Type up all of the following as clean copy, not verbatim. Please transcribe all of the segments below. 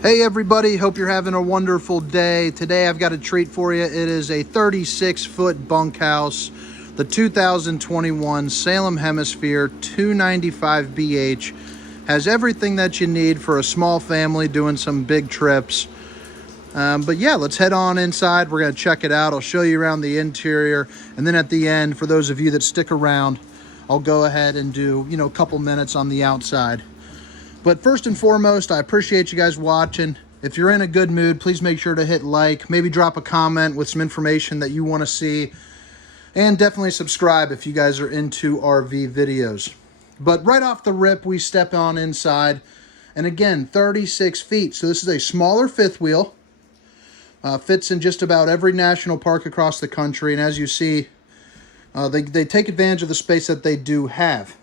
Hey everybody, hope you're having a wonderful day. Today I've got a treat for you. It is a 36-foot bunkhouse, the 2021 Salem Hemisphere 295BH. Has everything that you need for a small family doing some big trips. But yeah, let's head on inside. We're going to check it out. I'll show you around the interior. And then at the end, for those of you that stick around, I'll go ahead and do, a couple minutes on the outside. But first and foremost, I appreciate you guys watching. If you're in a good mood, please make sure to hit like, maybe drop a comment with some information that you want to see, and definitely subscribe if you guys are into RV videos. But right off the rip, we step on inside, and again, 36 feet. So this is a smaller fifth wheel. Fits in just about every national park across the country, and as you see, they take advantage of the space that they do have.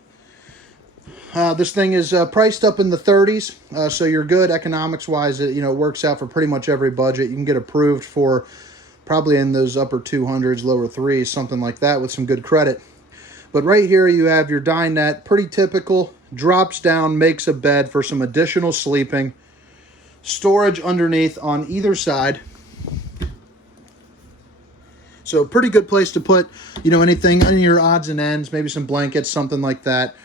This thing is priced up in the 30s, so you're good economics-wise. It works out for pretty much every budget. You can get approved for probably in those upper 200s, lower 3s, something like that with some good credit. But right here you have your dinette, pretty typical. Drops down, makes a bed for some additional sleeping. Storage underneath on either side. So pretty good place to put, anything in your odds and ends, maybe some blankets, something like that.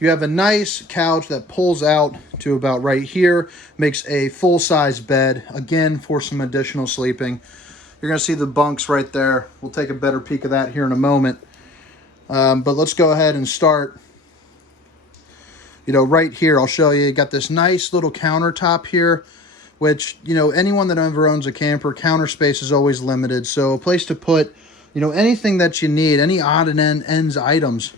You have a nice couch that pulls out to about right here, makes a full-size bed, again, for some additional sleeping. You're going to see the bunks right there. We'll take a better peek of that here in a moment. But let's go ahead and start. Right here, I'll show you. You got this nice little countertop here, which, anyone that ever owns a camper, counter space is always limited. So a place to put, anything that you need, any odd and ends items.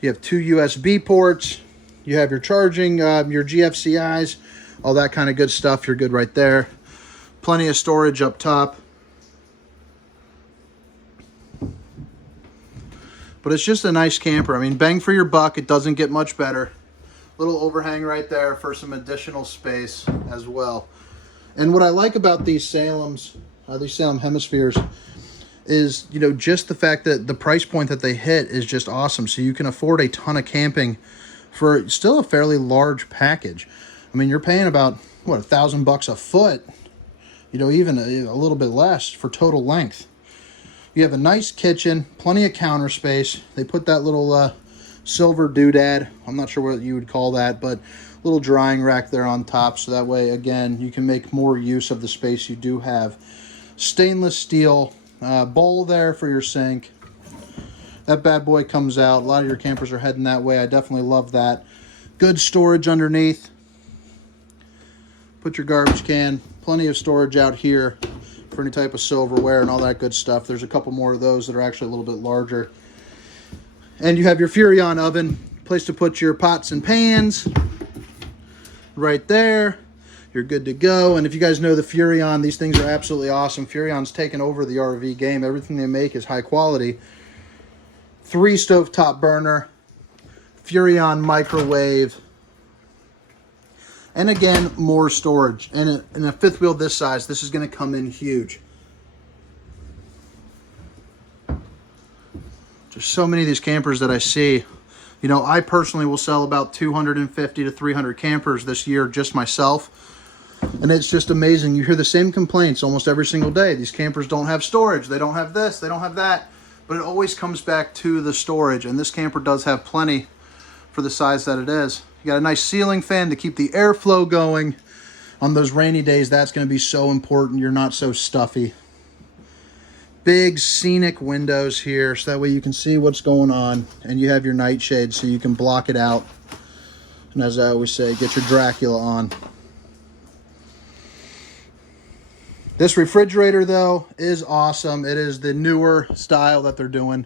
You have 2 USB ports. You have your charging, your GFCIs, all that kind of good stuff. You're good right there. Plenty of storage up top. But it's just a nice camper. I mean, bang for your buck. It doesn't get much better. Little overhang right there for some additional space as well. And what I like about these Salem Hemispheres is, just the fact that the price point that they hit is just awesome. So you can afford a ton of camping for still a fairly large package. I mean, you're paying about, what, $1,000 a foot, even a little bit less for total length. You have a nice kitchen, plenty of counter space. They put that little silver doodad, I'm not sure what you would call that, but little drying rack there on top. So that way, again, you can make more use of the space you do have. Stainless steel bowl there for your sink. That bad boy comes out. A lot of your campers are heading that way. I definitely love that. Good storage underneath. Put your garbage can. Plenty of storage out here for any type of silverware and all that good stuff. There's a couple more of those that are actually a little bit larger. And you have your Furrion oven. Place to put your pots and pans. Right there. You're good to go. And if you guys know the Furrion, these things are absolutely awesome. Furrion's taken over the RV game. Everything they make is high quality. 3 stovetop burner, Furrion microwave, and again, more storage. And in a fifth wheel this size, this is going to come in huge. There's so many of these campers that I see. I personally will sell about 250 to 300 campers this year, just myself. And it's just amazing. You hear the same complaints almost every single day. These campers don't have storage. They don't have this. They don't have that. But it always comes back to the storage. And this camper does have plenty for the size that it is. You got a nice ceiling fan to keep the airflow going. On those rainy days, that's going to be so important. You're not so stuffy. Big scenic windows here, so that way you can see what's going on. And you have your nightshade so you can block it out. And as I always say, get your Dracula on. This refrigerator, though, is awesome. It is the newer style that they're doing.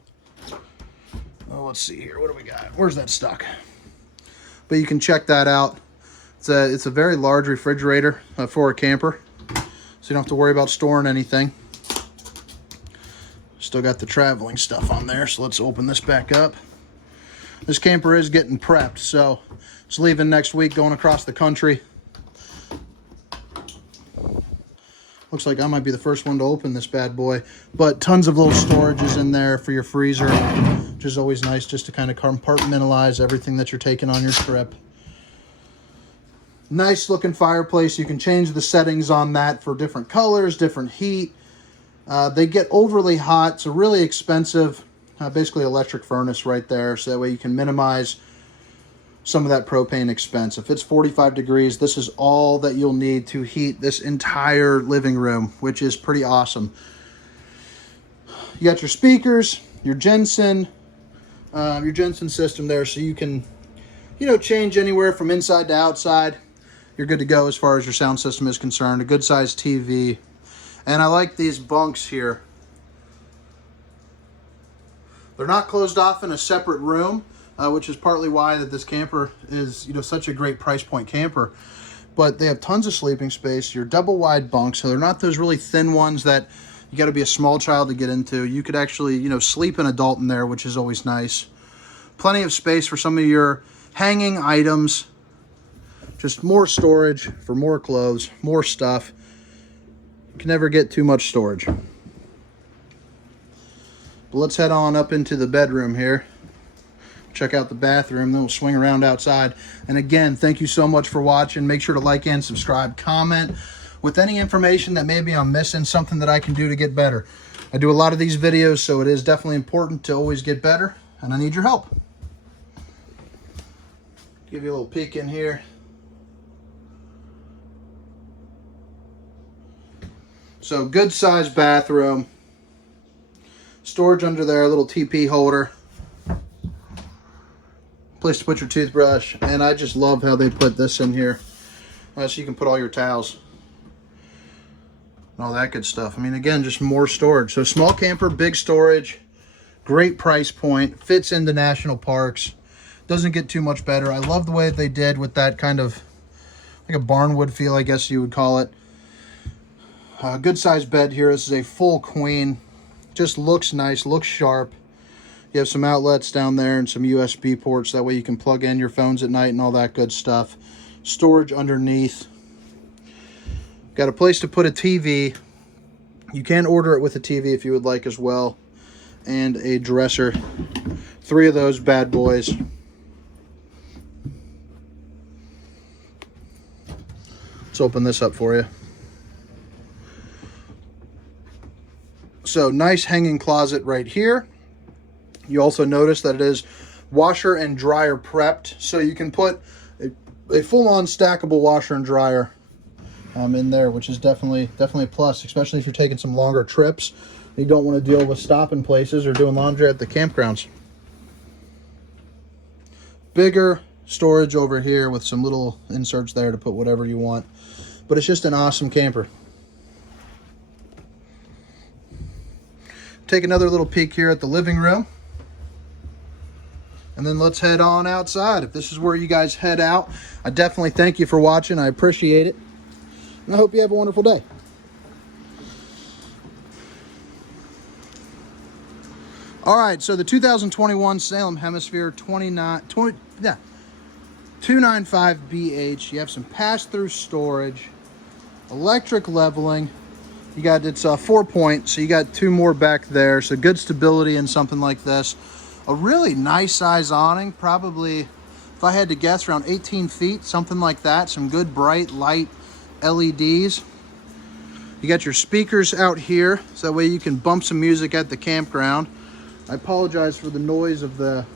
Oh, let's see here. What do we got? Where's that stuck? But you can check that out. It's a very large refrigerator for a camper, so you don't have to worry about storing anything. Still got the traveling stuff on there, so let's open this back up. This camper is getting prepped, so it's leaving next week, going across the country. Looks like I might be the first one to open this bad boy. But tons of little storages in there for your freezer, which is always nice just to kind of compartmentalize everything that you're taking on your trip. Nice looking fireplace. You can change the settings on that for different colors, different heat. They get overly hot. It's a really expensive, basically electric furnace right there. So that way you can minimize some of that propane expense. If it's 45 degrees, this is all that you'll need to heat this entire living room, which is pretty awesome. You got your speakers, your Jensen system there, so you can, change anywhere from inside to outside. You're good to go as far as your sound system is concerned. A good sized TV. And I like these bunks here. They're not closed off in a separate room, which is partly why that this camper is, such a great price point camper. But they have tons of sleeping space. Your double wide bunks, so they're not those really thin ones that you got to be a small child to get into. You could actually, sleep an adult in there, which is always nice. Plenty of space for some of your hanging items. Just more storage for more clothes, more stuff. You can never get too much storage. But let's head on up into the bedroom here. Check out the bathroom, then we'll swing around outside. And again, thank you so much for watching. Make sure to like and subscribe, comment with any information that maybe I'm missing, something that I can do to get better. I do a lot of these videos, so it is definitely important to always get better, and I need your help. Give you a little peek in here. So good sized bathroom. Storage under there, a little TP holder. Place to put your toothbrush. And I just love how they put this in here. So you can put all your towels. And all that good stuff. I mean, again, just more storage. So small camper, big storage. Great price point. Fits into national parks. Doesn't get too much better. I love the way that they did with that kind of like a barnwood feel, I guess you would call it. Good sized bed here. This is a full queen. Just looks nice, looks sharp. You have some outlets down there and some USB ports. That way you can plug in your phones at night and all that good stuff. Storage underneath. Got a place to put a TV. You can order it with a TV if you would like as well. And a dresser. 3 of those bad boys. Let's open this up for you. So nice hanging closet right here. You also notice that it is washer and dryer prepped, so you can put a full-on stackable washer and dryer in there, which is definitely a plus, especially if you're taking some longer trips. You don't want to deal with stopping places or doing laundry at the campgrounds. Bigger storage over here with some little inserts there to put whatever you want, but it's just an awesome camper. Take another little peek here at the living room. And then let's head on outside. If this is where you guys head out, I definitely thank you for watching. I appreciate it. And I hope you have a wonderful day. All right, so the 2021 Salem Hemisphere 295BH. You have some pass-through storage, electric leveling. You got, it's 4-point, so you got 2 more back there. So good stability in something like this. A really nice size awning, probably, if I had to guess, around 18 feet, something like that. Some good bright light LEDs. You got your speakers out here, so that way you can bump some music at the campground. I apologize for the noise of the,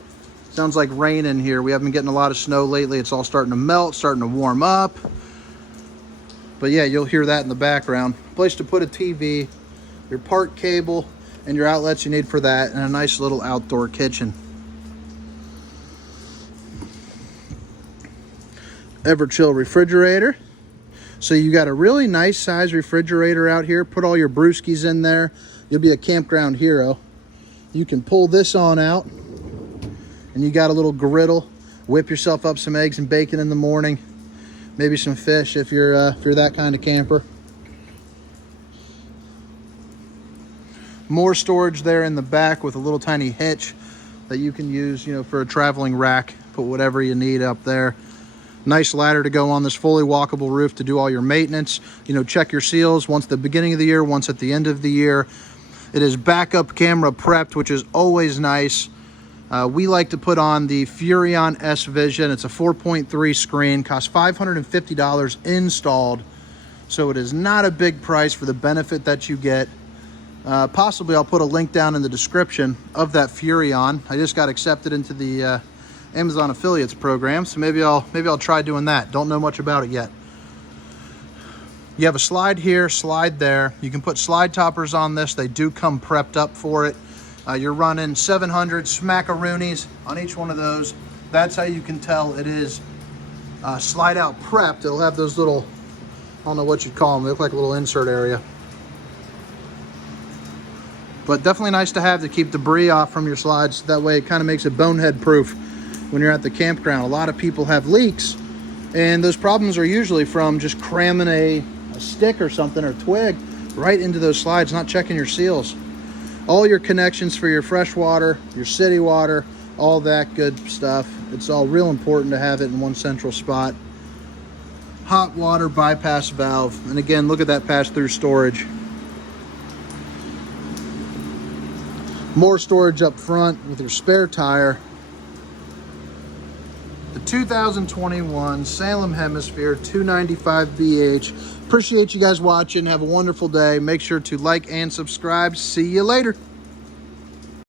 sounds like rain in here. We haven't been getting a lot of snow lately. It's all starting to melt, starting to warm up. But yeah, you'll hear that in the background. Place to put a TV, your part cable, and your outlets you need for that, and a nice little outdoor kitchen. Everchill refrigerator. So you got a really nice size refrigerator out here. Put all your brewskis in there. You'll be a campground hero. You can pull this on out, and you got a little griddle. Whip yourself up some eggs and bacon in the morning. Maybe some fish if you're that kind of camper. More storage there in the back with a little tiny hitch that you can use, for a traveling rack. Put whatever you need up there. Nice ladder to go on this fully walkable roof to do all your maintenance. Check your seals once at the beginning of the year, once at the end of the year. It is backup camera prepped, which is always nice. We like to put on the Furrion S Vision. It's a 4.3 screen, costs $550 installed. So it is not a big price for the benefit that you get. Possibly I'll put a link down in the description of that Furrion. I just got accepted into the Amazon affiliates program, so maybe I'll try doing that. Don't know much about it yet. You have a slide here, slide there. You can put slide toppers on this. They do come prepped up for it. You're running 700 smackaroonies on each one of those. That's how you can tell it is slide out prepped. It'll have those little, I don't know what you'd call them. They look like a little insert area. But definitely nice to have to keep debris off from your slides. That way it kind of makes it bonehead proof when you're at the campground. A lot of people have leaks, and those problems are usually from just cramming a stick or something or twig right into those slides, not checking your seals. All your connections for your fresh water, your city water, all that good stuff. It's all real important to have it in one central spot. Hot water bypass valve. And again, look at that pass-through storage. More storage up front with your spare tire. The 2021 Salem Hemisphere 295BH. Appreciate you guys watching. Have a wonderful day. Make sure to like and subscribe. See you later.